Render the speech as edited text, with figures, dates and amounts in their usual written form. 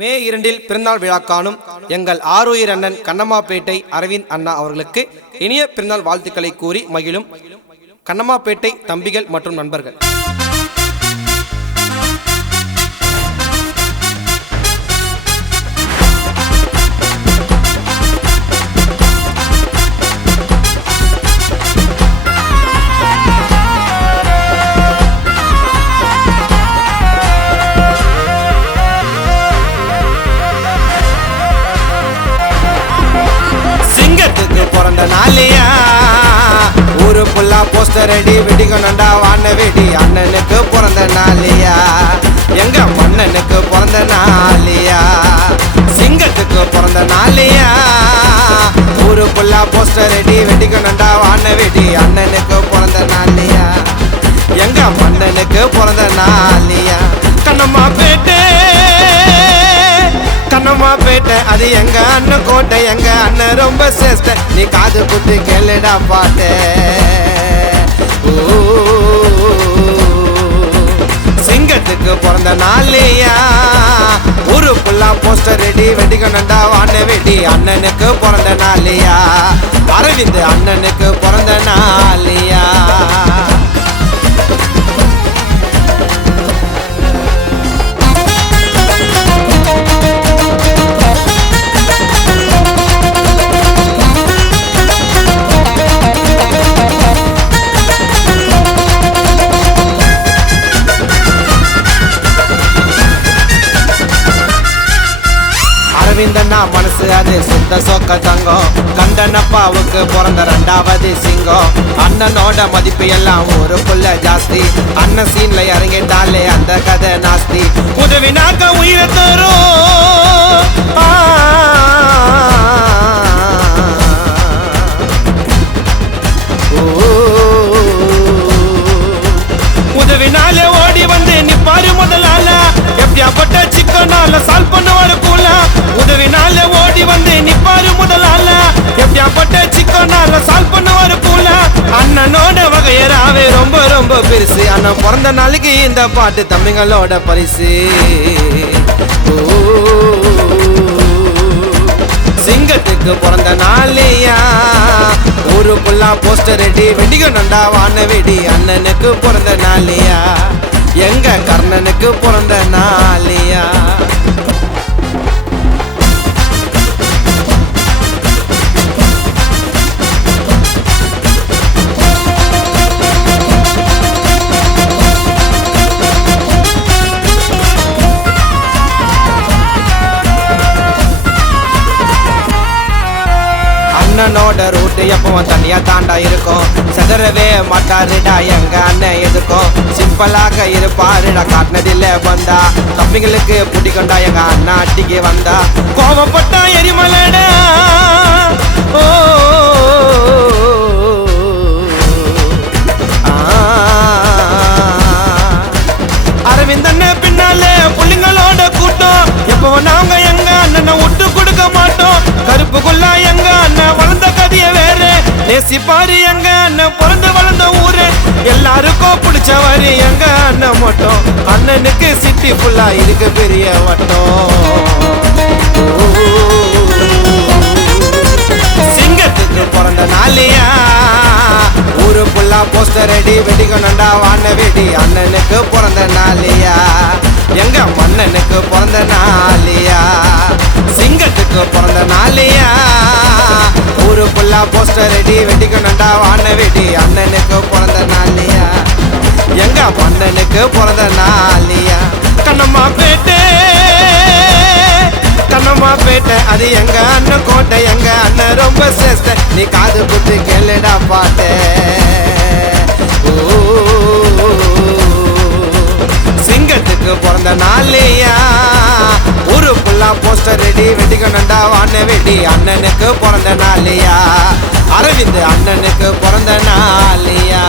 மே 2 பிறந்தநாள் விழா காணும் எங்கள் ஆருயிர் அண்ணன் கண்ணம்மாப்பேட்டை அரவிந்த் அண்ணா அவர்களுக்கு இனிய பிறந்தநாள் வாழ்த்துக்களை கூறி மகிழும் கண்ணம்மாப்பேட்டை தம்பிகள் மற்றும் நண்பர்கள். பிறந்த நாளியா ஊரு புல்லா போஸ்டர் அடி வெடிக்கணுண்டா வான வெடி அண்ணனுக்கு பிறந்த நாளியா எங்க மன்னனுக்கு பிறந்த நாளியா சிங்கத்துக்கு பிறந்த நாளியா ஊரு புல்லா போஸ்டர் அடி வெடிக்கணுண்டா வான வெடி அண்ணனுக்கு பிறந்த நாளியா எங்க மன்னனுக்கு பிறந்த நாளியா கண்ணம்மாப்பேட்டை கண்ணம்மாப்பேட்டை அது எங்க அண்ணன் கோட்டை எங்க அண்ணன் ரொம்ப சேஷ்ட நீ காது குத்து கேளுடா பாட்டு சிங்கத்துக்கு பிறந்த நாளியா ஊருக்குள்ளா போஸ்டர் ரெடி வெடிக்கணுண்டா வான வெடி அண்ணனுக்கு பிறந்த நாளியா அரவிந்த் அண்ணனுக்கு பிறந்த நாளியா அரவிந்தண்ணா மனசு அது சுத்த சொக்க தங்கம் கண்டனப்பாவுக்கு பிறந்த 2வது சிங்கம் அண்ணனோட மதிப்பு எல்லாம் ஊருக்குள்ள ஜாஸ்தி அண்ணன் சீன்ல இறங்கிட்டாலே அந்த கதை நாஸ்தி உதவினாக்க உயிரை தரும் உதவினாலே ஓடி வந்து நிப்பாரு முதலால எப்படியாப்பட்ட சிக்கனால சால்வ் பண்ணுவாரு கூல உதவினால ஓடி வந்து நிப்பாரு முதலால எப்படியாப்பட்ட சிக்கனால சால்வ் பண்ணுவாரு கூல அண்ணனோட வகையராவே ரொம்ப ரொம்ப பெருசு அண்ணன் பிறந்த நாளைக்கு இந்த பாட்டு தம்பிங்களோட பரிசு சிங்கத்துக்கு பிறந்த நாளியா ஊருக்குள்ளா போஸ்டர் ரெடி வெடிக்கணுண்டா வான வெடி அண்ணனுக்கு பிறந்த நாளியா எங்க கர்ணனுக்கு பிறந்த நாளியா அண்ணனோட ரூட்டு எப்பவும் தனியா தாண்டா இருக்கும் செதறவே மாட்டாருடா எங்க அண்ணன் எதுக்கும் சிம்பிளாக இருப்பாருடா காட்டினதில்ல வந்தா தம்பிங்களுக்கு பிடிக்கண்டா எங்க அண்ணா அட்டிக்கு வந்தா கோவப்பட்டா எரிமலடா அரவிந்த் அண்ணன் பின்னாலே புள்ளிங்களோட கூட்டம் எப்பவும் நாங்க எங்க அண்ணனை விட்டு கொடுக்க மாட்டோம் கருப்புக்குள்ளா எங்க அண்ணன் வளர்ந்த கதைய வேறு நேசிப்பாரு எங்க அண்ணன் பிறந்து வளர்ந்த ஊரு எல்லாருக்கும் பிடிச்சவாரு எங்க அண்ணன் மட்டும் அண்ணனுக்கு சிட்டி ஃபுல்லா இருக்கு பெரிய வட்டம் சிங்கத்துக்கு பிறந்த நாளியா ஊரு புல்லா போஸ்டர் ரெடி வெடிக்கணுண்டா வான வெடி அண்ணனுக்கு பிறந்த நாளியா எங்க மன்னனுக்கு பிறந்த நாளியா சிங்கத்துக்கு பிறந்த நாளியா ஊரு புல்லா போஸ்டர் ரெடி வெடிக்கணுண்டா வான வெடி அண்ணனுக்கு பிறந்த நாளியா எங்க மன்னனுக்கு பிறந்த நாளியா கண்ணம்மாப்பேட்டை கண்ணம்மாப்பேட்டை அது எங்க அண்ணன் கோட்டை எங்க அண்ணன் ரொம்ப சேஷ்ட நீ காது குத்து கேளுடா பாட்டு சிங்கத்துக்கு பிறந்த நாளியா ஊருக்குள்ளா போஸ்டர் ரெடி வெடிக்கணுண்டா வான வெடி அண்ணனுக்கு பிறந்த நாளியா அரவிந்த் அண்ணனுக்கு பிறந்த நாளியா.